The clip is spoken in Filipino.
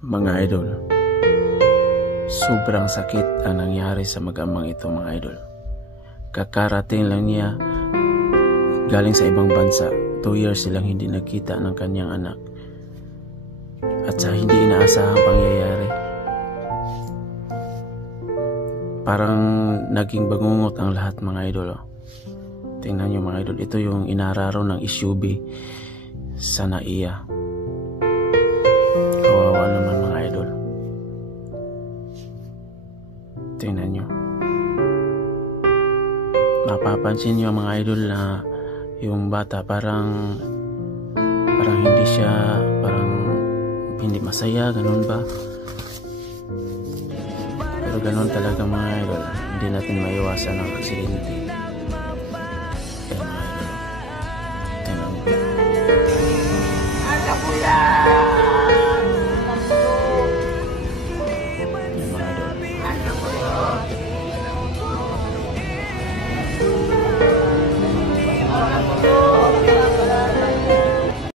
Mga idol, sobrang sakit ang nangyari sa mag-amang ito, mga idol. Kakarating lang niya galing sa ibang bansa. 2 years silang hindi nagkita ng kanyang anak. At sa hindi inaasahang pangyayari, parang naging bangungot ang lahat, mga idol. Tingnan nyo, mga idol, ito yung inararo ng SUV sa NAIA. Kawawa naman, mga idol. Tingnan nyo. Mapapansin nyo, mga idol, na yung bata parang hindi siya, parang hindi masaya, ganun ba? Pero ganun talaga, mga idol. Hindi natin maiwasan ang aksidente. Tingnan nyo. Ada bulan.